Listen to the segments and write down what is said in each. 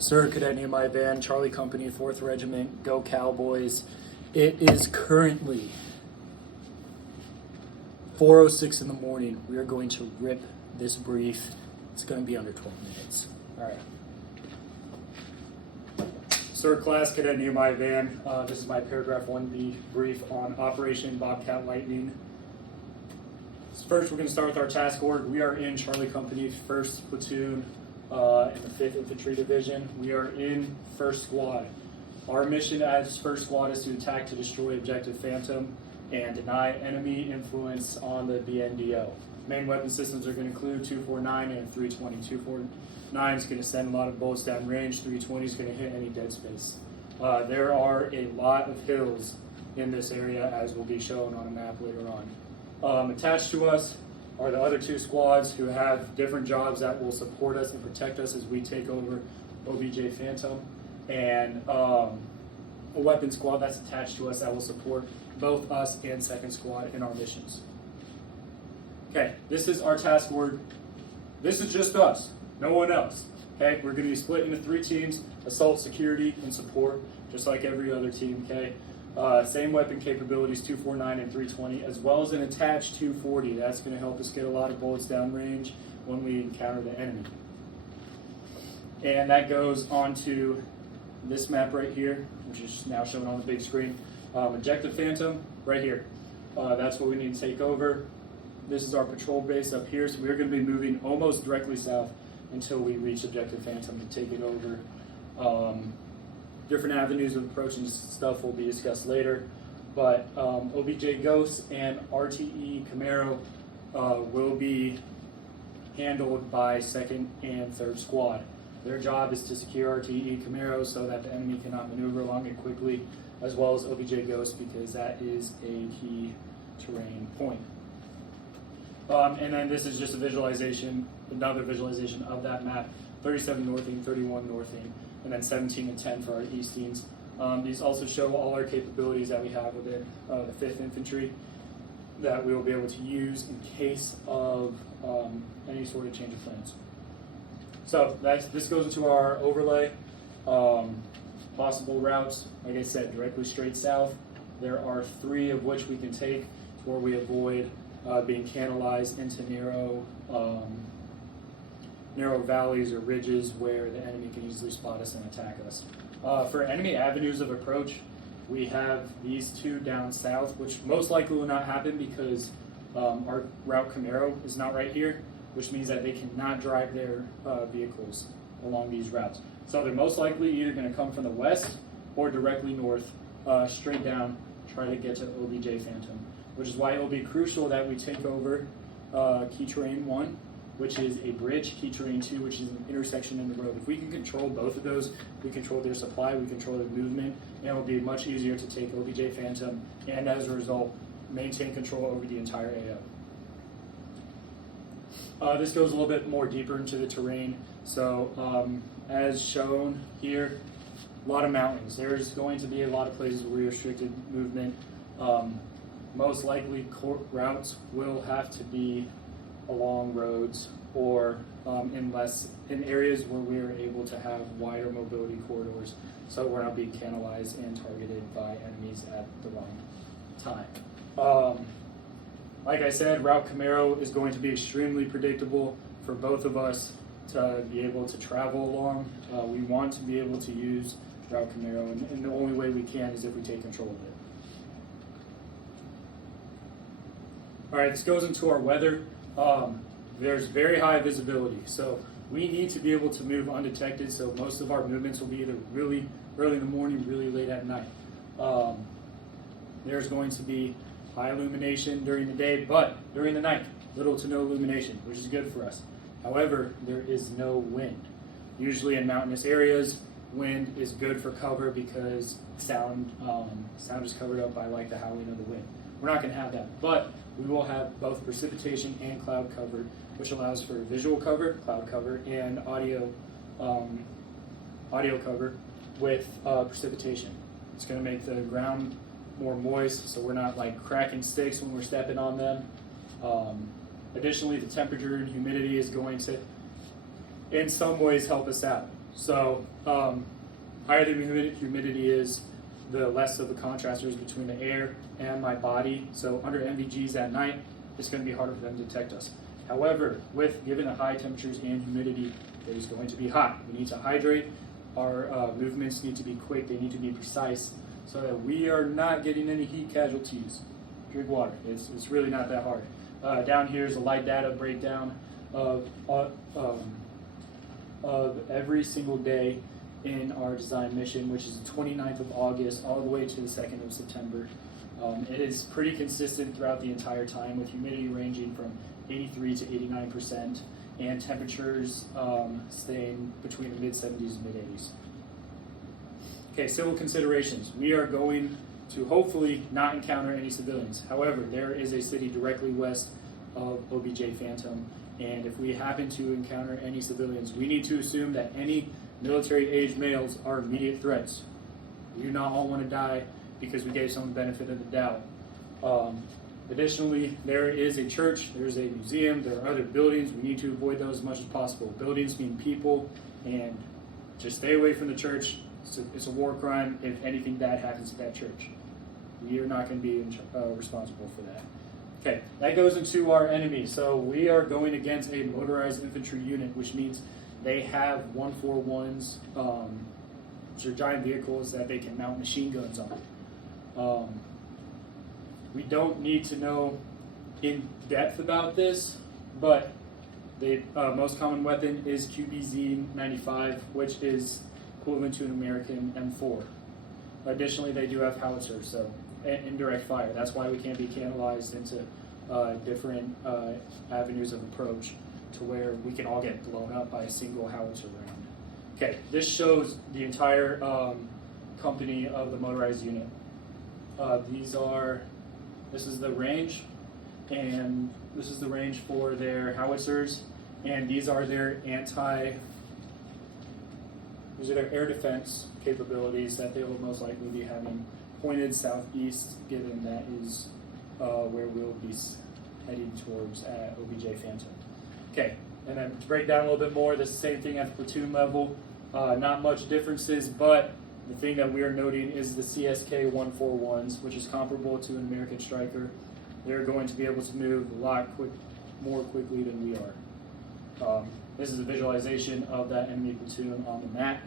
Sir, Cadet Nehemiah Van, Charlie Company, 4th Regiment, Go Cowboys. It is currently 4:06 in the morning. We are going to rip this brief. It's going to be under 12 minutes. All right. Sir, Class Cadet Nehemiah Van, this is my paragraph 1B brief on Operation BOBCAT Lightning. First, we're going to start with our task org. We are in Charlie Company, 1st Platoon, in the 5th Infantry Division. We are in 1st Squad. Our mission as 1st Squad is to attack to destroy Objective Phantom and deny enemy influence on the BNDO. Main weapon systems are going to include 249 and 320. 249 is going to send a lot of bullets down range. 320 is going to hit any dead space. There are a lot of hills in this area, as will be shown on a map later on. Attached to us are the other two squads who have different jobs that will support us and protect us as we take over OBJ Phantom, and a weapon squad that's attached to us that will support both us and 2nd Squad in our missions. Okay, this is our task org. This is just us, no one else. Okay, we're going to be split into 3 teams: assault, security, and support, just like every other team. Okay. Same weapon capabilities, 249 and 320, as well as an attached 240. That's going to help us get a lot of bullets down range when we encounter the enemy. And that goes on to this map right here, which is now shown on the big screen. Objective Phantom, right here. That's what we need to take over. This is our patrol base up here, so we're going to be moving almost directly south until we reach Objective Phantom to take it over. Different avenues of approach and stuff will be discussed later, but OBJ Ghost and RTE Camaro will be handled by 2nd and 3rd Squad. Their job is to secure RTE Camaro so that the enemy cannot maneuver along it quickly, as well as OBJ Ghost, because that is a key terrain point. And then this is just a visualization, another visualization of that map: 37 northing, 31 northing, and then 17 and 10 for our eastings. These also show all our capabilities that we have within the 5th Infantry that we will be able to use in case of any sort of change of plans. So this goes into our overlay. Possible routes, like I said, directly straight south. There are 3 of which we can take where we avoid being canalized into narrow valleys or ridges where the enemy can easily spot us and attack us. For enemy avenues of approach, we have these 2 down south, which most likely will not happen because our route Camaro is not right here, which means that they cannot drive their vehicles along these routes. So they're most likely either going to come from the west or directly north, straight down, try to get to OBJ Phantom, which is why it will be crucial that we take over Key Terrain 1, which is a bridge, Key Terrain 2, which is an intersection in the road. If we can control both of those, we control their supply, we control their movement, and it will be much easier to take OBJ Phantom, and as a result, maintain control over the entire AO. This goes a little bit more deeper into the terrain. So as shown here, a lot of mountains. There's going to be a lot of places where we restricted movement. Most likely routes will have to be along roads or in areas where we are able to have wider mobility corridors, so we're not being canalized and targeted by enemies at the wrong time. Like I said, Route Camaro is going to be extremely predictable for both of us to be able to travel along. We want to be able to use Route Camaro, and the only way we can is if we take control of it. All right, this goes into our weather. There's very high visibility, so we need to be able to move undetected, so most of our movements will be either really early in the morning, really late at night. There's going to be high illumination during the day, but during the night, little to no illumination, which is good for us. However, there is no wind. Usually in mountainous areas, wind is good for cover because sound is covered up by like the howling of the wind. We're not going to have that, but we will have both precipitation and cloud cover, which allows for visual cover, cloud cover, and audio cover with precipitation. It's going to make the ground more moist, so we're not like cracking sticks when we're stepping on them. Additionally, the temperature and humidity is going to in some ways help us out. So higher the humidity is, the less of the contrast there is between the air and my body. So under MVGs at night, it's going to be harder for them to detect us. However, with given the high temperatures and humidity, it is going to be hot. We need to hydrate. Our movements need to be quick. They need to be precise so that we are not getting any heat casualties. Drink water. It's really not that hard. Down here is a light data breakdown of every single day in our design mission, which is the 29th of August all the way to the 2nd of September. It is pretty consistent throughout the entire time, with humidity ranging from 83 to 89% and temperatures staying between the mid-70s and mid-80s. Okay, civil considerations. We are going to hopefully not encounter any civilians. However, there is a city directly west of OBJ Phantom, and if we happen to encounter any civilians, we need to assume that any military-aged males are immediate threats. We do not all want to die because we gave someone the benefit of the doubt. Additionally, there is a church, there's a museum, there are other buildings. We need to avoid those as much as possible. Buildings mean people, and just stay away from the church. It's a war crime if anything bad happens to that church. We are not going to be responsible for that. Okay, that goes into our enemy. So we are going against a motorized infantry unit, which means they have 141s, which are giant vehicles that they can mount machine guns on. We don't need to know in depth about this, but the most common weapon is QBZ-95, which is equivalent to an American M4. Additionally, they do have howitzers, so indirect fire. That's why we can't be canalized into different avenues of approach to where we can all get blown up by a single howitzer round. Okay, this shows the entire company of the motorized unit. This is the range, and this is the range for their howitzers, and these are their air defense capabilities that they will most likely be having pointed southeast, given that is where we'll be heading towards at OBJ Phantom. Okay, and then to break down a little bit more, the same thing at the platoon level. Not much differences, but the thing that we are noting is the CSK 141s, which is comparable to an American Striker. They're going to be able to move a lot more quickly than we are. This is a visualization of that enemy platoon on the map.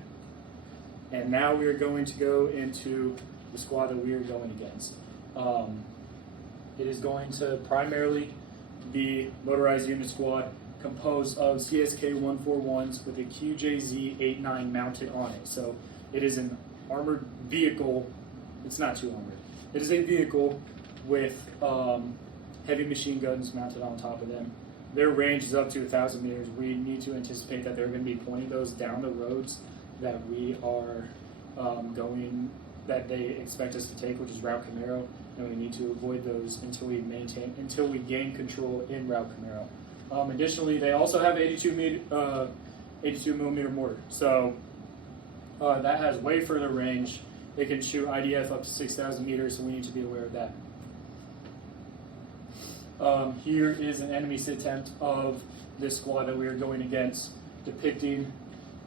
And now we are going to go into the squad that we are going against. It is going to primarily be motorized unit squad composed of CSK 141s with a QJZ-89 mounted on it. So it is an armored vehicle. It's not too armored. It is a vehicle with heavy machine guns mounted on top of them. Their range is up to 1,000 meters. We need to anticipate that they're going to be pointing those down the roads that we are that they expect us to take, which is Route Camaro, and we need to avoid those until we gain control in Route Camaro. Additionally, they also have 82 millimeter mortar, so that has way further range. They can shoot IDF up to 6,000 meters, so we need to be aware of that. Here is an enemy attempt of this squad that we are going against, depicting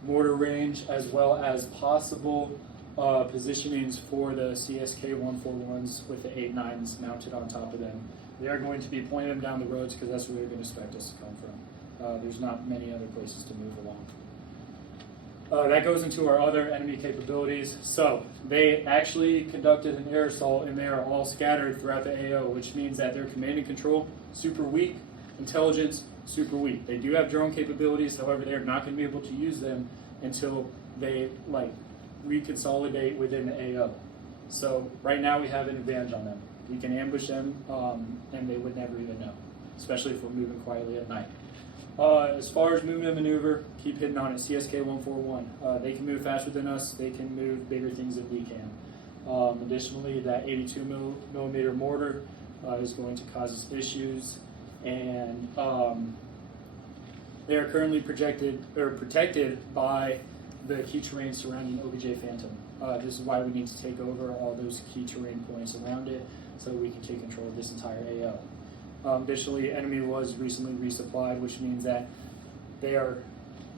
mortar range as well as possible positionings for the CSK 141s with the 8.9s mounted on top of them. They are going to be pointing them down the roads because that's where they're going to expect us to come from. There's not many other places to move along. That goes into our other enemy capabilities. So they actually conducted an air assault, and they are all scattered throughout the AO, which means that their command and control, super weak, intelligence, super weak. They do have drone capabilities, however, they're not going to be able to use them until they reconsolidate within the AO. So right now we have an advantage on them. We can ambush them, and they would never even know, especially if we're moving quietly at night. As far as movement and maneuver, keep hitting on it. CSK 141. They can move faster than us. They can move bigger things than we can. Additionally, that 82 millimeter mortar is going to cause us issues, and they are currently protected by the key terrain surrounding OBJ Phantom. This is why we need to take over all those key terrain points around it so we can take control of this entire AO. Additionally, enemy was recently resupplied, which means that they are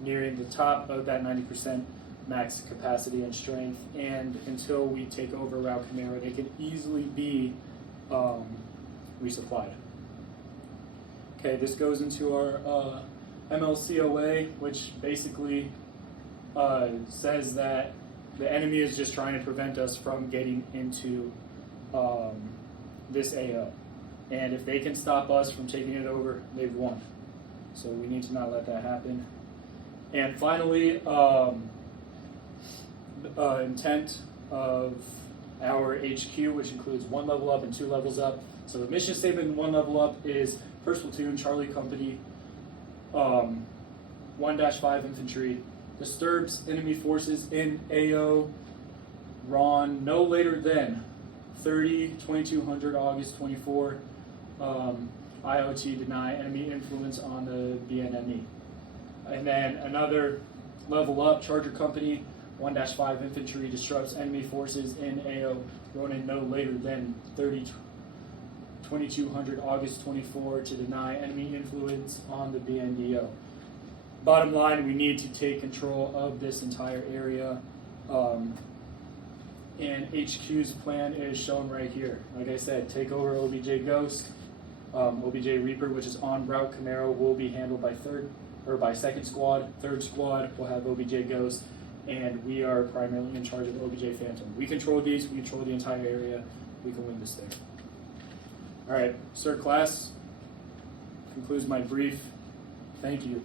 nearing the top of that 90% max capacity and strength, and until we take over Route Camaro, they can easily be resupplied. Okay, this goes into our MLCOA, which basically says that the enemy is just trying to prevent us from getting into this AO. And if they can stop us from taking it over, they've won. So we need to not let that happen. And finally, intent of our HQ, which includes 1 level up and 2 levels up. So the mission statement in 1 level up is 1st Platoon, Charlie Company, 1-5 Infantry, disturbs enemy forces in AO RON no later than 30/2200 August 24. IOT deny enemy influence on the BNME. And then another level up, Charger Company, 1-5 Infantry, disrupts enemy forces in AO RON no later than 30/2200 August 24 to deny enemy influence on the BNDO. Bottom line, we need to take control of this entire area. And HQ's plan is shown right here. Like I said, take over OBJ Ghost. OBJ Reaper, which is on Route Camaro, will be handled by 2nd Squad. 3rd Squad will have OBJ Ghost, and we are primarily in charge of OBJ Phantom. We control these, we control the entire area, we can win this there. All right, Sir Class, concludes my brief. Thank you.